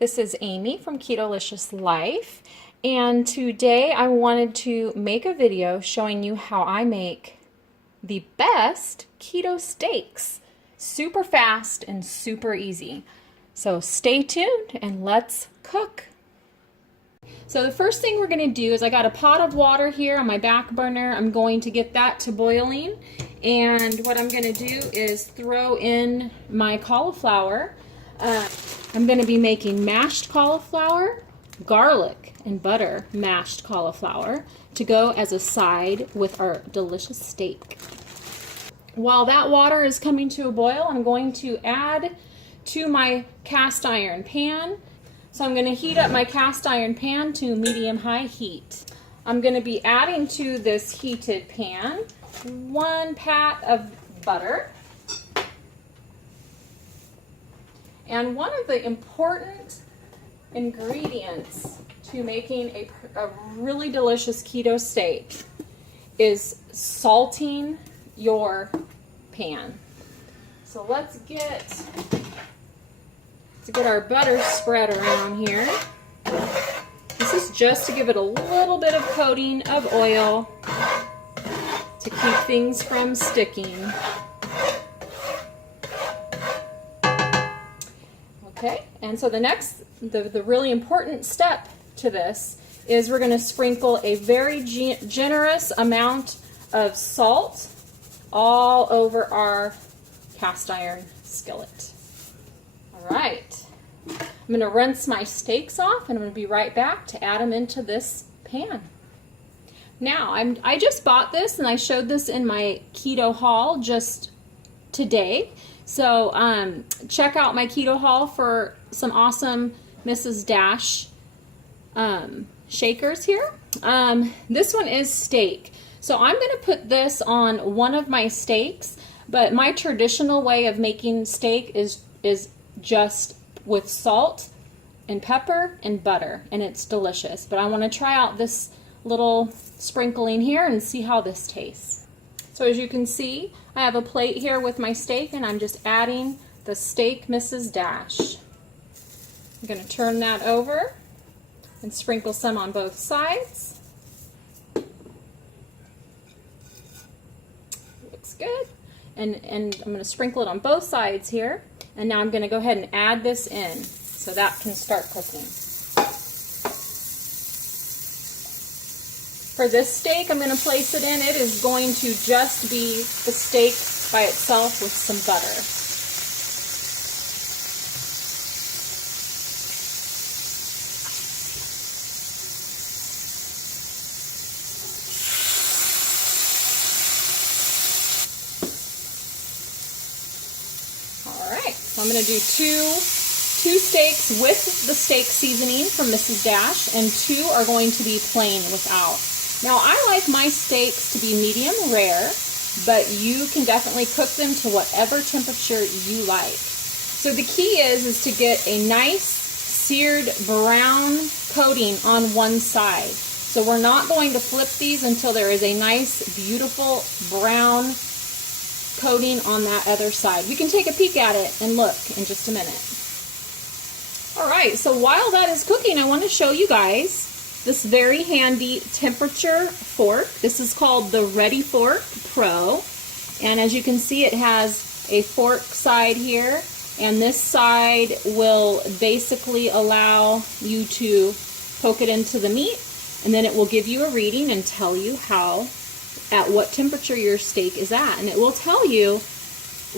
This is Amy from Ketolicious Life, and today I wanted to make a video showing you how I make the best keto steaks. Super fast and super easy. So stay tuned and let's cook. So the first thing we're going to do is I got a pot of water here on my back burner. I'm going to get that to boiling, and what I'm going to do is throw in my cauliflower. I'm going to be making mashed cauliflower, garlic and butter mashed cauliflower to go as a side with our delicious steak. While that water is coming to a boil, I'm going to add to my cast iron pan. So I'm going to heat up my cast iron pan to medium-high heat. I'm going to be adding to this heated pan 1 pat of butter. And one of the important ingredients to making a really delicious keto steak is salting your pan. So let's get our butter spread around here. This is just to give it a little bit of coating of oil to keep things from sticking. Okay, and so the really important step to this is we're going to sprinkle a very generous amount of salt all over our cast iron skillet. All right, I'm going to rinse my steaks off and I'm going to be right back to add them into this pan. Now, I just bought this and I showed this in my keto haul just today. So check out my keto haul for some awesome Mrs. Dash shakers here. This one is steak. So I'm going to put this on one of my steaks, but my traditional way of making steak is just with salt and pepper and butter, and it's delicious. But I want to try out this little sprinkling here and see how this tastes. So as you can see, I have a plate here with my steak, and I'm just adding the steak Mrs. Dash. I'm going to turn that over and sprinkle some on both sides. Looks good. And I'm going to sprinkle it on both sides here. And now I'm going to go ahead and add this in so that can start cooking. For this steak, I'm going to place it in. It is going to just be the steak by itself with some butter. All right, so I'm going to do two steaks with the steak seasoning from Mrs. Dash, and 2 are going to be plain without. Now, I like my steaks to be medium rare, but you can definitely cook them to whatever temperature you like. So the key is to get a nice seared brown coating on one side. So we're not going to flip these until there is a nice, beautiful brown coating on that other side. We can take a peek at it and look in just a minute. All right, so while that is cooking, I want to show you guys this very handy temperature fork. This is called the Ready Fork Pro, and as you can see, it has a fork side here, and this side will basically allow you to poke it into the meat, and then it will give you a reading and tell you at what temperature your steak is at, and it will tell you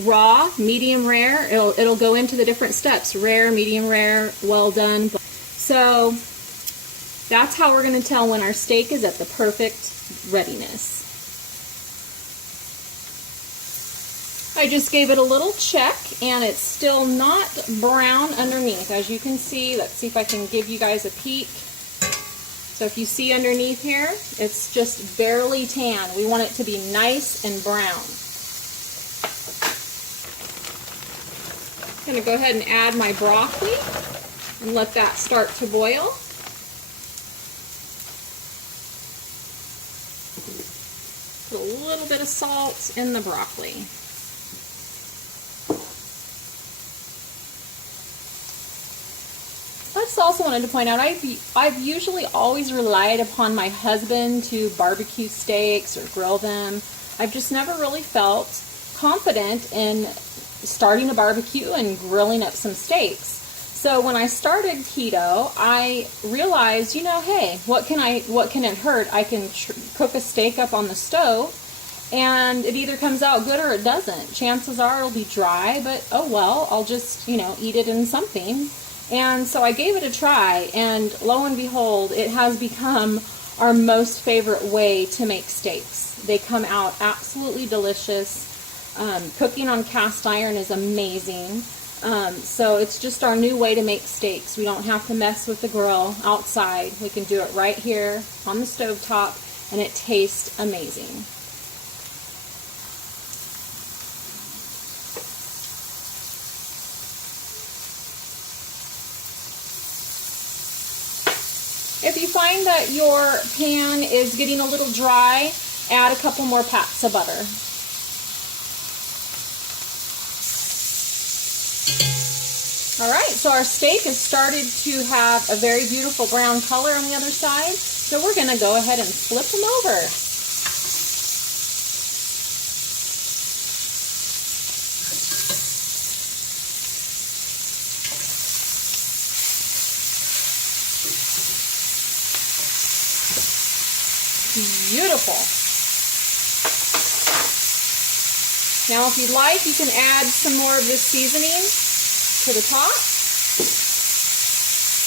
raw, medium rare. It'll go into the different steps: rare, medium rare, well done. So that's how we're going to tell when our steak is at the perfect readiness. I just gave it a little check, and it's still not brown underneath. As you can see, let's see if I can give you guys a peek. So if you see underneath here, it's just barely tan. We want it to be nice and brown. I'm going to go ahead and add my broccoli and let that start to boil. Put a little bit of salt in the broccoli. just also wanted to point out, I've usually always relied upon my husband to barbecue steaks or grill them. I've just never really felt confident in starting a barbecue and grilling up some steaks. So when I started keto, I realized, you know, hey, what can it hurt? I can cook a steak up on the stove, and it either comes out good or it doesn't. Chances are it'll be dry, but oh well, I'll just, you know, eat it in something. And so I gave it a try, and lo and behold, it has become our most favorite way to make steaks. They come out absolutely delicious. Cooking on cast iron is amazing. So it's just our new way to make steaks. We don't have to mess with the grill outside. We can do it right here on the stovetop, and it tastes amazing. If you find that your pan is getting a little dry, add a couple more pats of butter. Alright, so our steak has started to have a very beautiful brown color on the other side, so we're going to go ahead and flip them over. Beautiful. Now if you'd like, you can add some more of this seasoning to the top.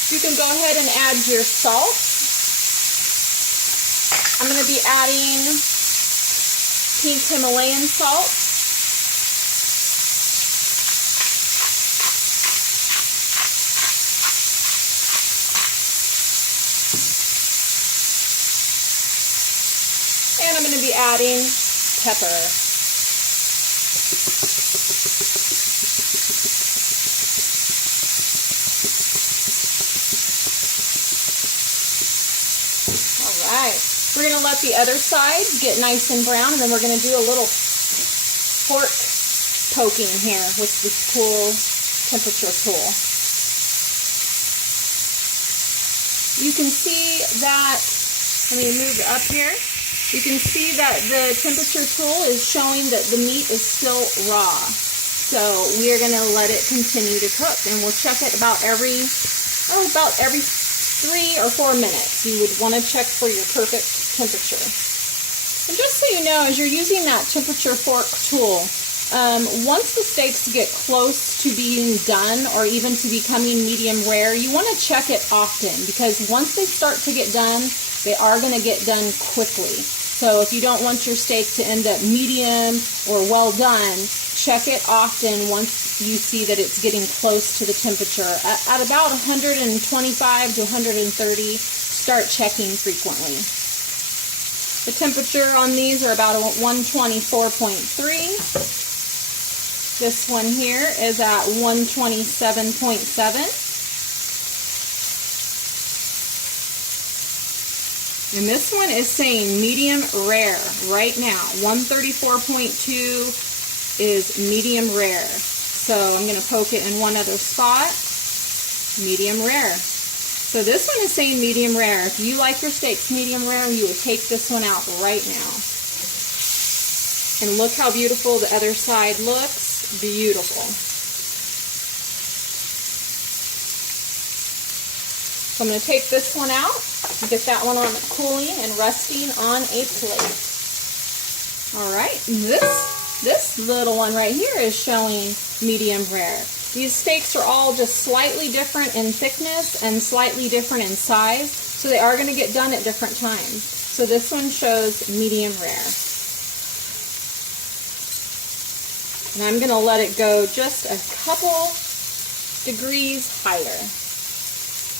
You can go ahead and add your salt. I'm going to be adding pink Himalayan salt. And I'm going to be adding pepper. Alright, we're going to let the other side get nice and brown, and then we're going to do a little fork poking here with this cool temperature tool. You can see that, let me move it up here. You can see that the temperature tool is showing that the meat is still raw. So we are going to let it continue to cook, and we'll check it about every 3 or 4 minutes. You would want to check for your perfect temperature. And just so you know, as you're using that temperature fork tool, once the steaks get close to being done or even to becoming medium rare, you want to check it often, because once they start to get done, they are going to get done quickly. So if you don't want your steak to end up medium or well done, check it often once you see that it's getting close to the temperature. At about 125 to 130, start checking frequently. The temperature on these are about 124.3. This one here is at 127.7. And this one is saying medium rare right now. 134.2 is medium rare. So I'm going to poke it in one other spot. Medium rare. So this one is saying medium rare. If you like your steaks medium rare, you would take this one out right now. And look how beautiful the other side looks. Beautiful. So I'm going to take this one out, get that one on cooling and resting on a plate. Alright, this little one right here is showing medium rare. These steaks are all just slightly different in thickness and slightly different in size, so they are going to get done at different times. So this one shows medium rare. And I'm going to let it go just a couple degrees higher.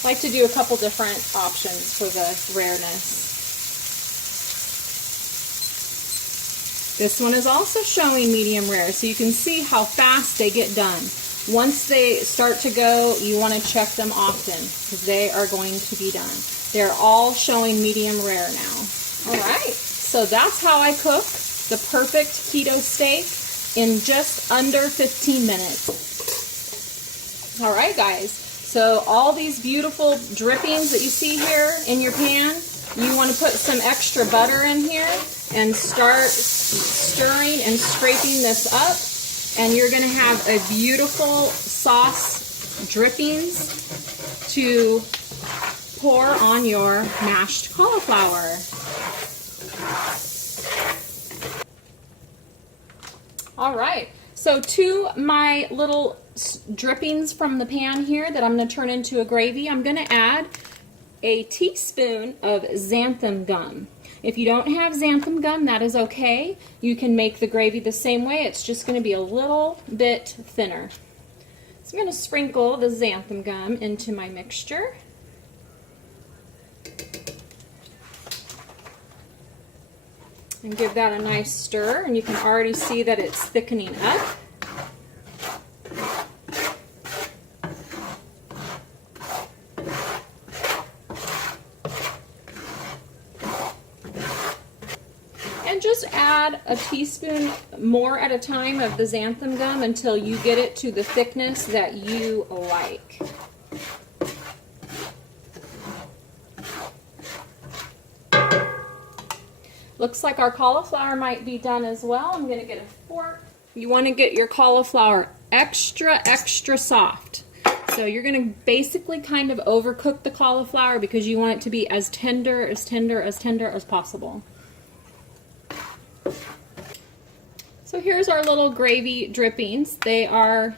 I like to do a couple different options for the rareness. This one is also showing medium rare, so you can see how fast they get done. Once they start to go, you want to check them often, because they are going to be done. They're all showing medium rare now. Alright, so that's how I cook the perfect keto steak in just under 15 minutes. Alright guys, So all these beautiful drippings that you see here in your pan, you want to put some extra butter in here and start stirring and scraping this up, and you're going to have a beautiful sauce drippings to pour on your mashed cauliflower. All right, so to my little drippings from the pan here that I'm going to turn into a gravy, I'm going to add a teaspoon of xanthan gum. If you don't have xanthan gum, that is okay. You can make the gravy the same way. It's just going to be a little bit thinner. So I'm going to sprinkle the xanthan gum into my mixture. And give that a nice stir, and you can already see that it's thickening up. And just add a teaspoon more at a time of the xanthan gum until you get it to the thickness that you like. Looks like our cauliflower might be done as well. I'm going to get a fork. You want to get your cauliflower extra soft. So you're going to basically kind of overcook the cauliflower because you want it to be as tender as possible. So here's our little gravy drippings. They are,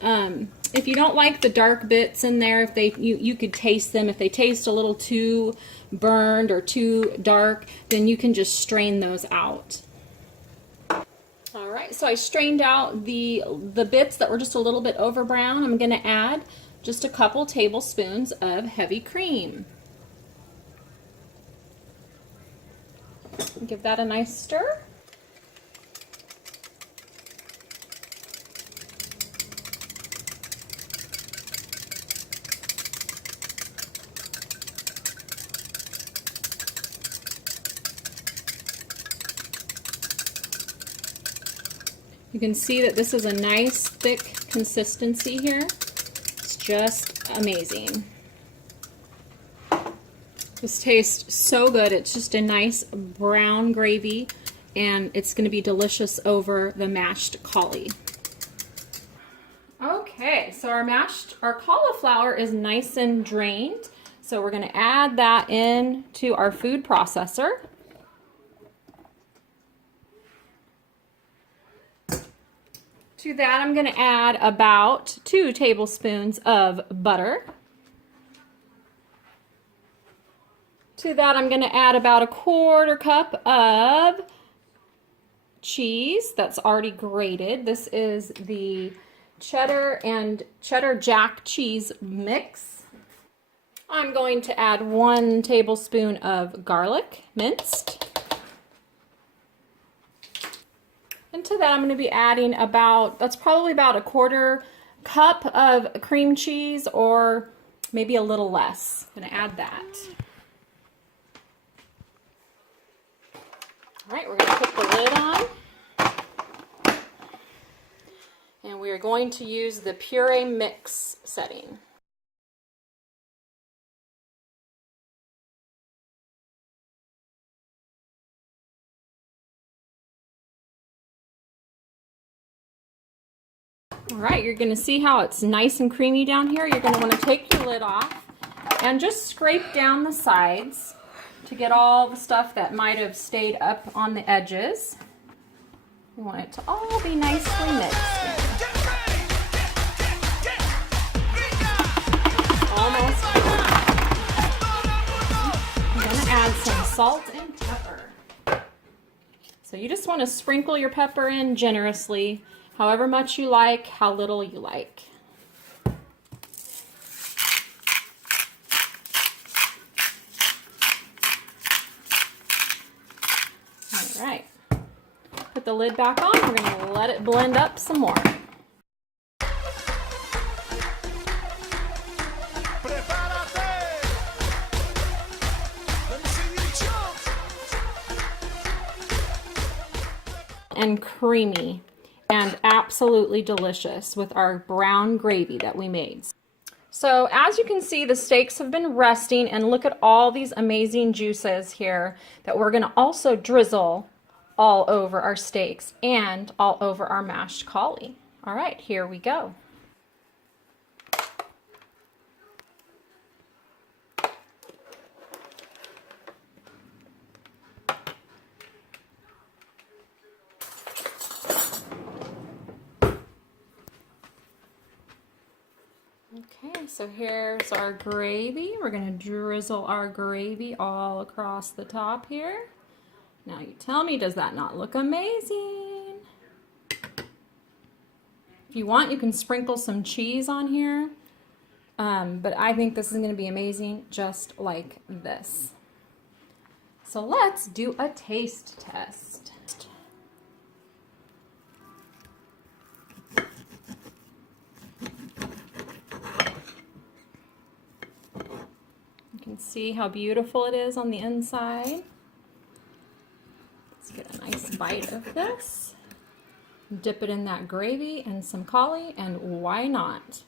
if you don't like the dark bits in there, if you could taste them. If they taste a little too burned or too dark, then you can just strain those out. All right, so I strained out the bits that were just a little bit over brown. I'm going to add just a couple tablespoons of heavy cream. Give that a nice stir. You can see that this is a nice thick consistency here. It's just amazing. This tastes so good. It's just a nice brown gravy, and it's going to be delicious over the mashed cauli. Okay, so our cauliflower is nice and drained. So we're going to add that in to our food processor. To that, I'm going to add about 2 tablespoons of butter. To that, I'm going to add about a 1/4 cup of cheese that's already grated. This is the cheddar and cheddar jack cheese mix. I'm going to add 1 tablespoon of garlic minced. And to that, I'm going to be adding that's probably about a 1/4 cup of cream cheese, or maybe a little less. I'm going to add that. All right, we're going to put the lid on. And we are going to use the puree mix setting. All right, you're going to see how it's nice and creamy down here. You're going to want to take your lid off and just scrape down the sides to get all the stuff that might have stayed up on the edges. You want it to all be nicely mixed in. Almost done. I'm going to add some salt and pepper. So you just want to sprinkle your pepper in generously. However much you like, how little you like. All right. Put the lid back on. We're going to let it blend up some more. And creamy. And absolutely delicious with our brown gravy that we made. So as you can see, the steaks have been resting, and look at all these amazing juices here that we're gonna also drizzle all over our steaks and all over our mashed cauli. All right, here we go. Okay, so here's our gravy. We're gonna drizzle our gravy all across the top here. Now you tell me, does that not look amazing? If you want, you can sprinkle some cheese on here, but I think this is gonna be amazing just like this. So let's do a taste test. You can see how beautiful it is on the inside. Let's get a nice bite of this. Dip it in that gravy and some cauli, and why not?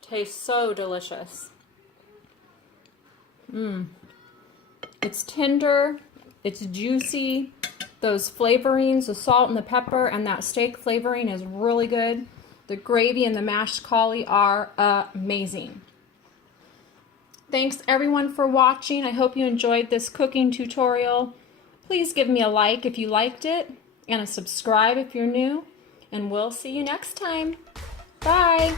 Tastes so delicious. It's tender, it's juicy. Those flavorings, the salt and the pepper and that steak flavoring is really good. The gravy and the mashed cauli are amazing. Thanks everyone for watching. I hope you enjoyed this cooking tutorial. Please give me a like if you liked it, and a subscribe if you're new, and we'll see you next time. Bye.